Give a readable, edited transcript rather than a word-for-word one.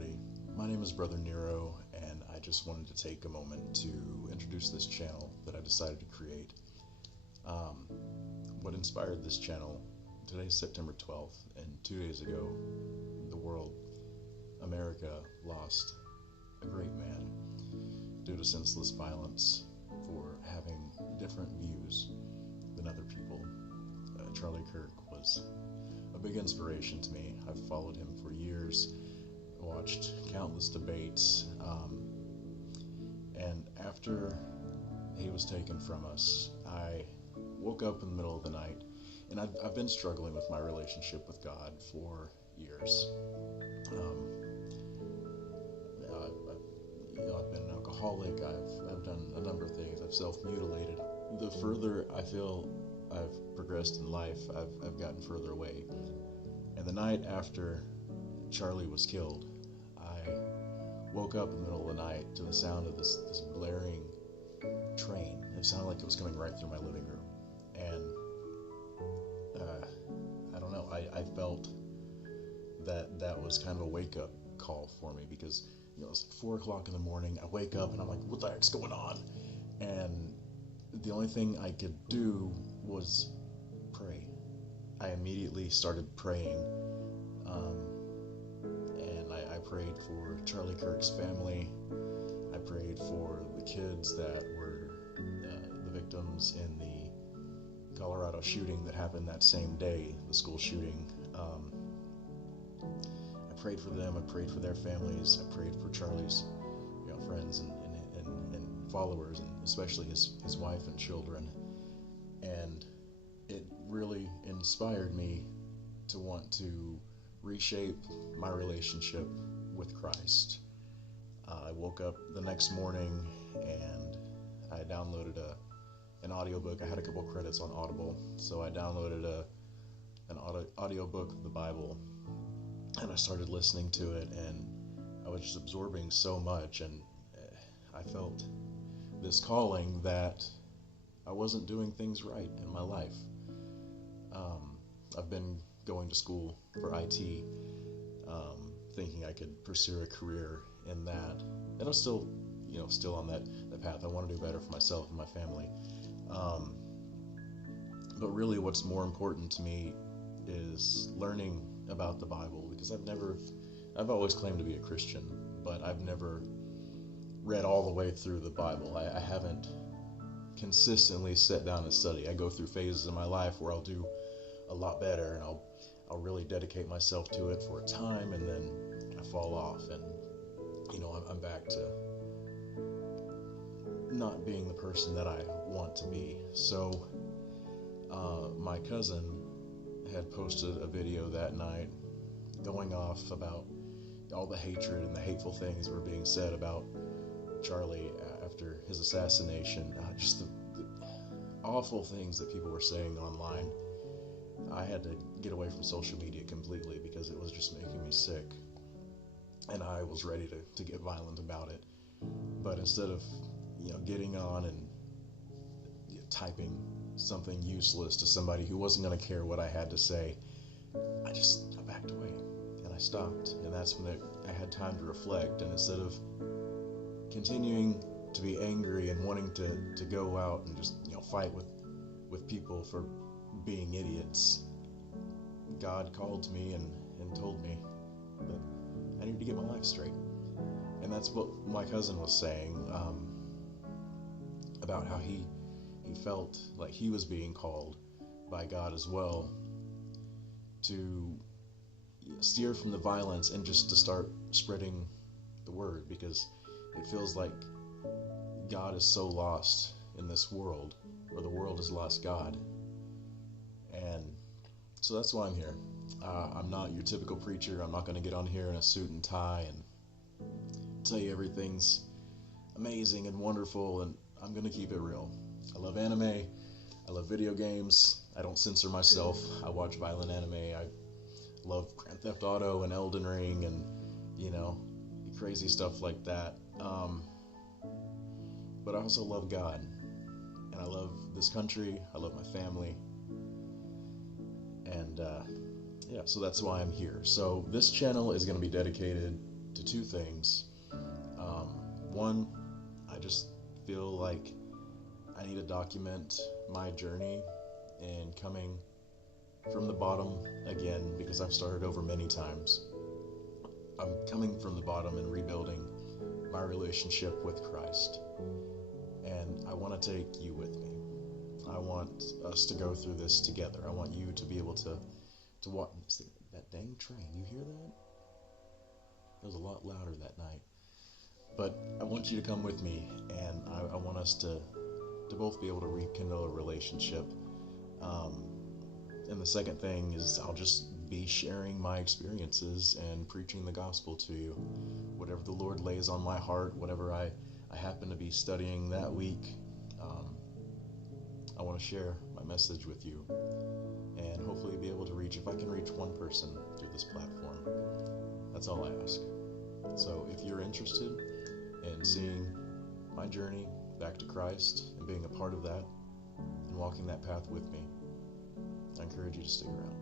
everybody. My name is Brother Nero, and I just wanted to take a moment to introduce this channel that I decided to create. What inspired this channel, today is September 12th, and 2 days ago, the world, America, lost a great man due to senseless violence for having different views than other people. Charlie Kirk was a big inspiration to me. I've followed him for years, watched countless debates, and after he was taken from us, I woke up in the middle of the night, and I've been struggling with my relationship with God for years. I've been an alcoholic, I've done a number of things, I've self-mutilated. The further I feel I've progressed in life, I've gotten further away. And the night after Charlie was killed, I woke up in the middle of the night to the sound of this blaring train. It sounded like it was coming right through my living room. And I don't know, I felt that was kind of a wake-up call for me, because it's 4 o'clock in the morning. I wake up and I'm like, what the heck's going on? And the only thing I could do was pray. I immediately started praying, and I prayed for Charlie Kirk's family. I prayed for the kids that were the victims in the Colorado shooting that happened that same day, the school shooting. I prayed for them. I prayed for their families. I prayed for Charlie's friends and followers, and especially his wife and children. And it really inspired me to want to reshape my relationship with Christ. I woke up the next morning and I downloaded an audiobook. I had a couple credits on Audible, so I downloaded an audiobook of the Bible, and I started listening to it, and I was just absorbing so much, and I felt this calling that I wasn't doing things right in my life. I've been going to school for IT, thinking I could pursue a career in that, and I'm still on that path. I want to do better for myself and my family. But really what's more important to me is learning about the Bible, because I've always claimed to be a Christian, but I've never read all the way through the Bible. I haven't consistently sat down and study. I go through phases in my life where I'll do a lot better, and I'll really dedicate myself to it for a time, and then I fall off, and I'm back to not being the person that I want to be. So my cousin had posted a video that night going off about all the hatred and the hateful things that were being said about Charlie after his assassination, just the awful things that people were saying online. I had to get away from social media completely because it was just making me sick, and I was ready to get violent about it. But instead of getting on and typing something useless to somebody who wasn't going to care what I had to say, I backed away and I stopped. And that's when I had time to reflect, and instead of continuing to be angry and wanting to go out and just fight with people for being idiots, God called to me and told me that I needed to get my life straight. And that's what my cousin was saying, about how he felt like he was being called by God as well to steer from the violence and just to start spreading the word, because it feels like God is so lost in this world, or the world has lost God. And so that's why I'm here. I'm not your typical preacher. I'm not going to get on here in a suit and tie and tell you everything's amazing and wonderful, and I'm going to keep it real. I love anime. I love video games. I don't censor myself. I watch violent anime. I love Grand Theft Auto and Elden Ring and, crazy stuff like that. But I also love God. And I love this country. I love my family. And, so that's why I'm here. So this channel is going to be dedicated to two things. One, I just feel like I need to document my journey and coming from the bottom again, because I've started over many times. I'm coming from the bottom and rebuilding my relationship with Christ. And I want to take you with me. I want us to go through this together. I want you to be able to walk. That dang train, you hear that? It was a lot louder that night. But I want you to come with me, and I want us to both be able to rekindle a relationship. And the second thing is I'll just be sharing my experiences and preaching the gospel to you. Whatever the Lord lays on my heart, whatever I happen to be studying that week, I want to share my message with you and hopefully be able to reach, if I can reach one person through this platform, that's all I ask. So if you're interested in seeing my journey back to Christ and being a part of that and walking that path with me, I encourage you to stick around.